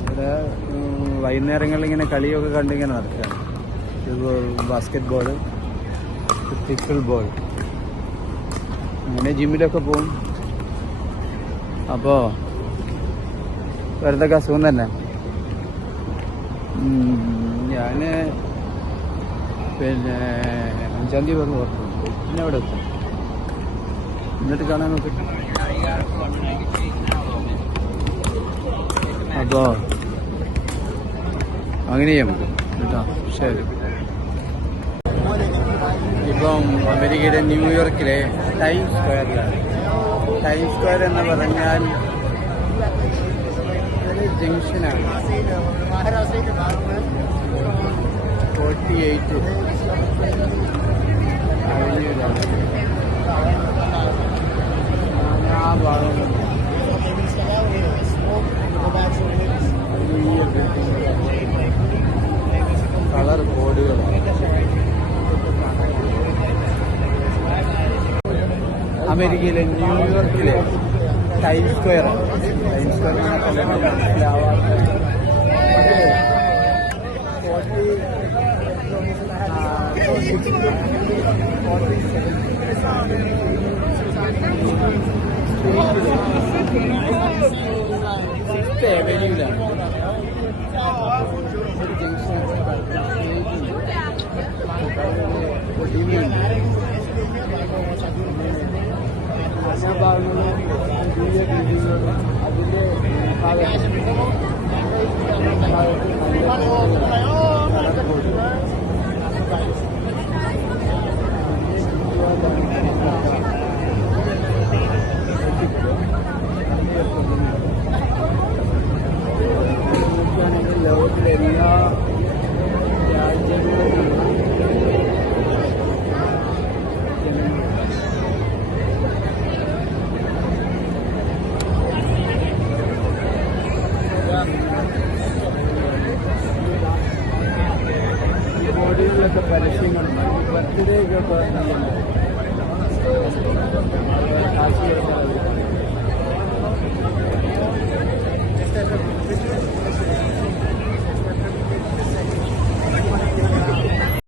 ഇവിടെ വൈകുന്നേരങ്ങളിൽ ഇങ്ങനെ കളിയൊക്കെ കണ്ടിങ്ങനെ നടക്കുകയാണ് ബാസ്കറ്റ് ബോൾ പിക്കിൾ ബോൾ അങ്ങനെ ജിമ്മിലൊക്കെ പോവും. അപ്പോ വെറുതൊക്കെ അസുഖം തന്നെ. ഞാൻ പിന്നെ അഞ്ചാം തീയതി വന്ന് പുറത്തു പിന്നെ അവിടെ എത്തും? എന്നിട്ട് കാണാൻ നോക്കി. അപ്പോൾ അങ്ങനെ ചെയ്യാം കേട്ടോ ശരി. ഇപ്പം അമേരിക്കയിലെ ന്യൂയോർക്കിലെ ടൈം സ്ക്വയറിലാണ്. ടൈം സ്ക്വയർ എന്ന് പറഞ്ഞാൽ ജംഗ്ഷനാണ്. Forty eight. ആ ഭാഗം അമേരിക്കയിലെ ന്യൂയോർക്കിലെ ടൈം സ്ക്വയർ ടൈം സ്ക്വയർ മനസ്സിലാവാത്ത സിക്സ്ത് അവന്യൂലാണ് ആ ഭാഗങ്ങളിൽ പുതിയ ബിൽഡിങ്ങുകൾ பர்த்டே